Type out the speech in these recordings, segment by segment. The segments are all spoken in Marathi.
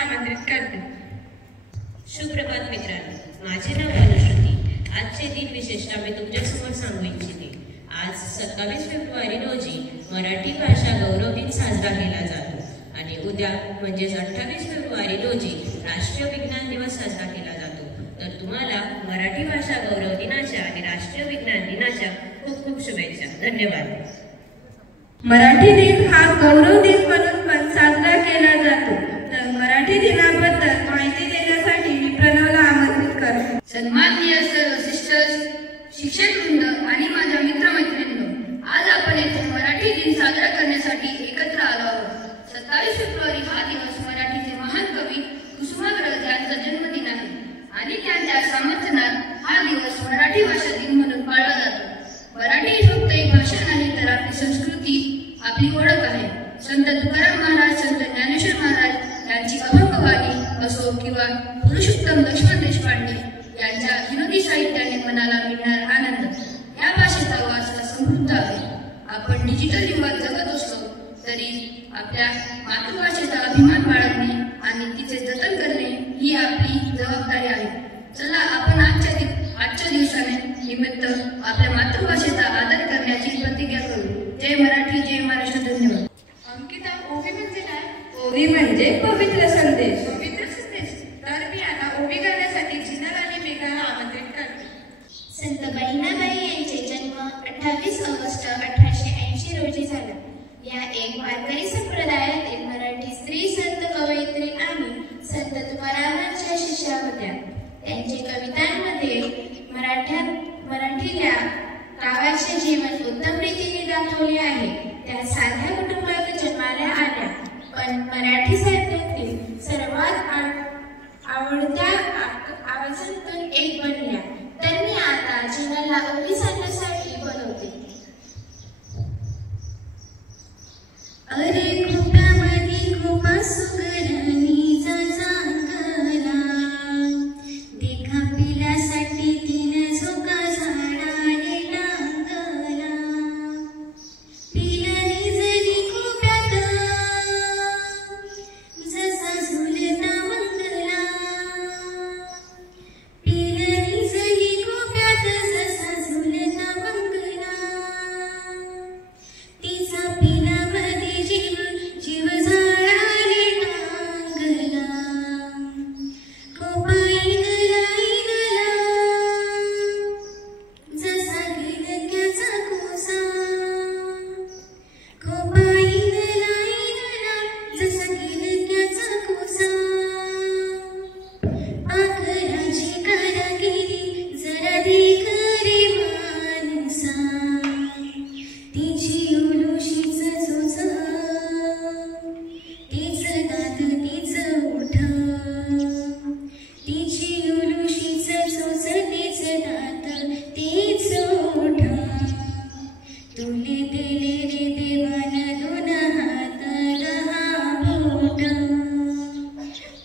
आमंत्रित करते। सुप्रभात मित्रांनो, माझे नाव अनुश्रुती। आजचे दिन विशेषतः मी तुमच्यासमोर सांगू इच्छिते। आज 27 फेब्रुवारी रोजी मराठी भाषा गौरव दिन साजरा केला जातो आणि उद्या म्हणजेच 28 फेब्रुवारी रोजी राष्ट्रीय विज्ञान दिवस साजरा केला जातो। तर तुम्हाला मराठी भाषा गौरव दिनाच्या आणि राष्ट्रीय विज्ञान दिनाच्या खूप खूप शुभेच्छा। धन्यवाद। मराठी दिन हा गौरव दिन म्हणून पण साजरा केला जातो। तर मराठी दिनाबद्दल माहिती देण्यासाठी मी प्रणवला आमंत्रित करते। सन्माननीय सर्व सिस्टर्स, शिक्षकवृंद आणि माझ्या मित्रमैत्रिणींनो, आज आपण येथे मराठी दिन साजरा करण्यासाठी एकत्र आलो आहोत। 27 फेब्रुवारी हा दिवस मराठीचे महान कवी कुसुमाग्रज यांचा जन्मदिन आहे आणि त्यांच्या समर्थनात हा दिवस मराठी भाषा दिन म्हणून पाळला जातो। मराठी फक्त एक भाषा नाही तर आपली संस्कृती, आपली ओळख आहे। संत तुकाराम महाराज, संत ज्ञानेश्वर महाराज यांची अभंगवाणी असो किंवा पुरुषोत्तम लक्ष्मण देशपांडे यांच्या विनोदी साहित्याने मनाला मिळणारा आनंद, या भाषेचा वारसा समृद्ध आहे। आपण डिजिटल युगात जगत असलो तरी आपल्या मातृभाषेचा अभिमान बाळगणे आणि तिचे जतन करणे ही आपली जबाबदारी आहे। चला आपण आजच्या दिवसाने निमित्त आपल्या मातृभाषेचा आदर करण्याची प्रतिज्ञा करू। जय मराठी, जय महाराष्ट्र। धन्यवाद। अंकिता, ओवी म्हणजे काय? ओवी म्हणजे पवित्र संदेश। पवित्र संदेश। तर मी आता ओवी करण्यासाठी जिनल आणि मेघाला आमंत्रित करते। संत बहिणाबाई यांचे जन्म 28 ऑगस्ट 1880 रोजी झाला। या एक वारकरी संप्रदायातील मराठी स्त्री संत कवयित्री आणि संत तुकारामांच्या शिष्या होत्या। त्यांचे कवितांमध्ये मराठील्या गावाचे जीवन उत्तम रीतीने दाखवले आहे। त्या साध्या कुटुंबात जन्माला आल्या, पण मराठी साहित्यातील सर्वात आवडत्या आवाजातून एक बनल्या। तर मी आता जिनलला ओवी सांगण्यासाठी बनवते। अरे खूपामध्ये खूपा सुगरणी जांगला, देखा पिलासाठी तीन झोका झाडाने टांगला। पिला निजली खूप्यात जसा झुलता मंगला, पिला निजली खूप्यात जसा झुलता मंगला। तिचा पिलामध्ये जीव झाडाने टांगला, कोपाईनला जसा गिलक्याचा कोसा, कोपाईनला जसा गिलक्याचा कोसा। पाखराची कारागिरी जरा देख रे माणसा, तिची उलुशीच चोच, तीच दात तीच ओठ, तिची उलुशीच चोच, तीच दात तीच ओठ। तुले दिले रे देवान दोन हात 10 बोट,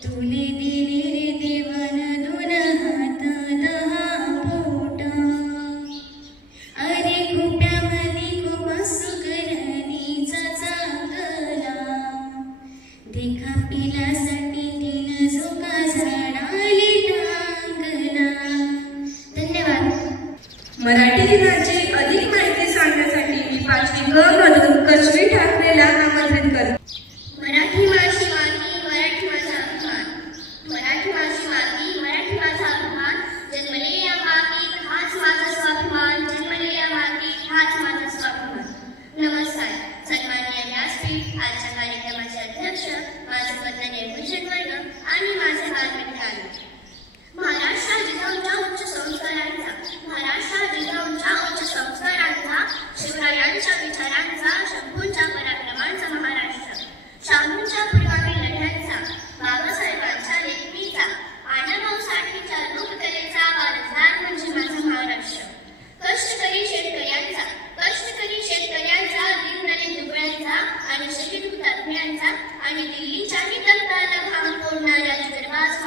तुले दिले रे देवान दोन हात 10 बोट। अरे खूप्यामध्ये खूपा सुगरणीचा चांगला, देखा पिलासाठी तीन झोका झाडाले टांगला। धन्यवाद। मराठी दिनाची अधिक माहिती सांगण्यासाठी मी 5वी ग मधून कशवी ठाकरेला आमंत्रित करते। मराठी माझी माती, मराठी माझा अभिमान, मराठी माझी माती, मराठी माझा अभिमान। जन्मले या मातीत हाच माझा स्वाभिमान, जन्मले या मातीत हाच माझा स्वाभिमान। नमस्कार। सन्माननीय व्यासपीठ, आजच्या कार्यक्रमाचे अध्यक्ष, माझे वंदनीय गुरुजनवर्ग आणि माझे बालमित्रांनो, महाराष्ट्र जिजाऊंच्या उच्च संस्कारांचा, महाराष्ट्र जिजाऊंच्या उच्च संस्कारांचा, शिवरायांच्या विचारांचा, शंभूंच्या पराक्रमांचा महाराष्ट्र, शाहूंच्या पुढील लढ्यांचा, बाबासाहेबांच्या लेखणीचा, अण्णाभाऊसाठीच्या लोककलेचा वारसदार म्हणजे माझा महाराष्ट्र। कष्टकरी शेतकऱ्यांचा, कष्टकरी शेतकऱ्यांचा, दीनदलित दुबळ्यांचा आणि शहीद हुतात्म्यांचा आणि दिल्लीच्याही तख्ताला घाम फोडणाऱ्या विदर्भास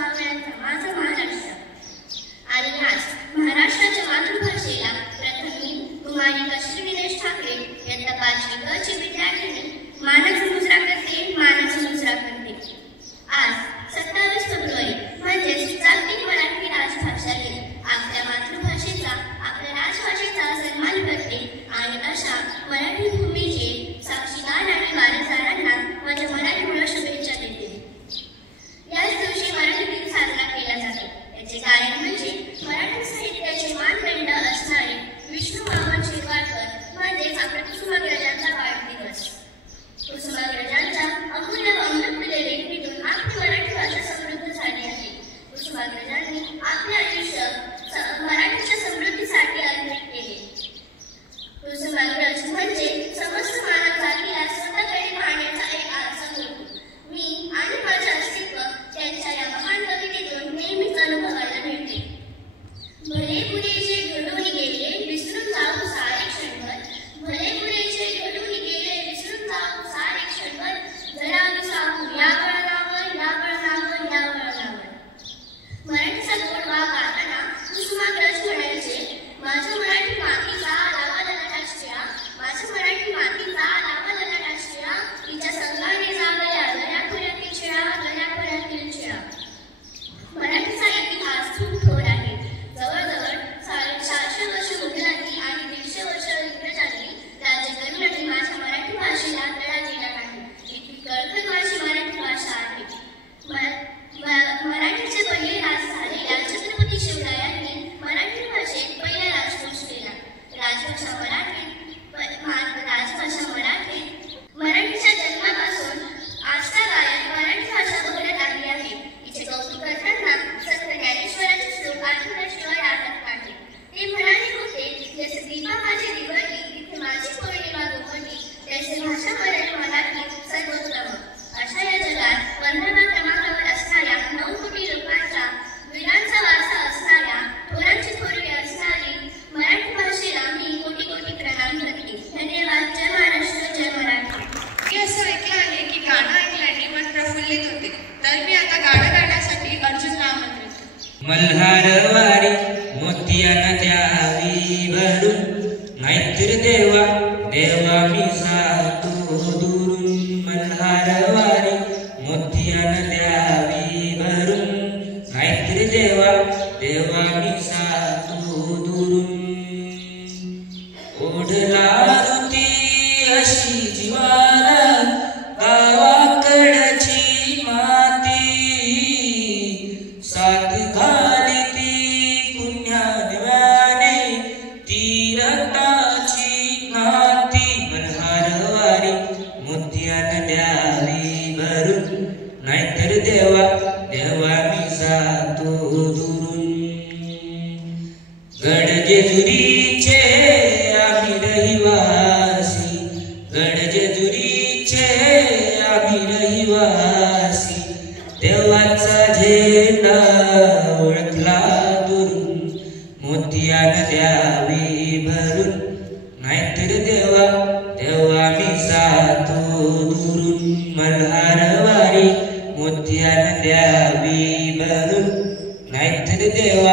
मल्हारवारी मोतियानं द्यावी भरून, नाहीतर देवा देवा मी जातो दुरून. मल्हारवारी मोतियानं द्यावी भरून, नाहीतर देवा देवा मी जातो दुरून. ओढला ऋती अशी जीवाला गावाकडची माती, साथ घाली ती पुण्याने ती रक्ताची नाती. मल्हारवारी मोतियानं द्यावी भरून, नाहीतर देवा देवा मी जातो दुरून. गडजेजुरीचे आम्ही रहिवासी, गडजेजुरीचे आम्ही रहिवासी, देवाचा झेंडा ओळखला दुरून. मोतियानं द्यावी भरून, नाहीतर देवा देवा मी जातो दुरून. मल्हारवारी मोतियानं द्यावी भरून, नाहीतर देवा